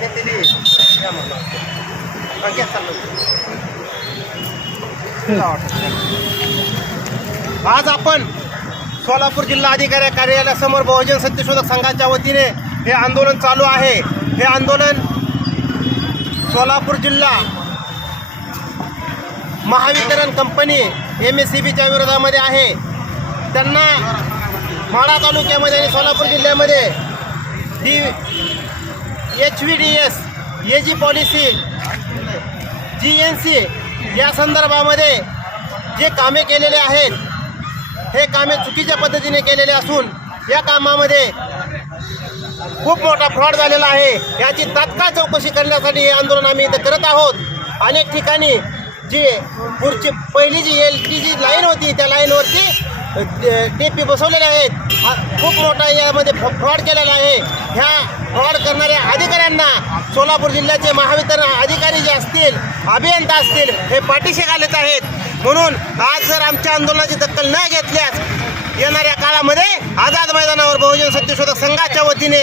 घेतलेली आज आपण सोलापूर जिल्हा अधिकारी कार्यालयासमोर बहुजन सत्यशोधक संघाच्या वतीने हे आंदोलन चालू आहे. हे आंदोलन सोलापूर जिल्हा Mahavitaran company M S C बीच्या विरोधामध्ये आहे. त्यांना माढा तालुक्यामध्ये आणि सोलापूर जिल्ह्यामध्ये D H V D S A G policy G N C या संदर्भामध्ये जे कामे केलेले आहेत हे कामे चुकीच्या पद्धतीने केलेले असून या कामामध्ये खूप मोठा फ्रॉड झालेला आहे. याची तात्काळ चौकशी करण्यासाठी हे आंदोलन आम्ही इथं करत आहोत. अनेक ठिकाणी जी पुढची पहिली जी एल टी जी लाईन होती त्या लाईनवरती टेपी बसवलेले आहेत. खूप मोठा यामध्ये फ्रॉड केलेला आहे. ह्या फ्रॉड करणाऱ्या अधिकाऱ्यांना सोलापूर जिल्ह्याचे महावितरण अधिकारी जे असतील अभियंता असतील हे पाठीशी घालत आहेत. म्हणून आज जर आमच्या आंदोलनाची दखल न घेतल्यास येणाऱ्या काळामध्ये आझाद मैदानावर बहुजन सत्यशोधक संघाच्या वतीने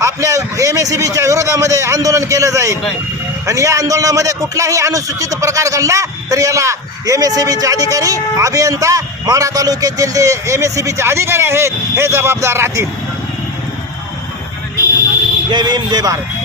आपल्या एम एस सी बीच्या विरोधामध्ये आंदोलन केलं जाईल. आणि या आंदोलनामध्ये कुठलाही अनुसूचित प्रकार घडला तर याला एम एस सी बीचे अधिकारी अभियंता माढा तालुक्यातील जे एम एस सी बीचे अधिकारी आहेत हे जबाबदार राहतील. जय भीम जय भारत.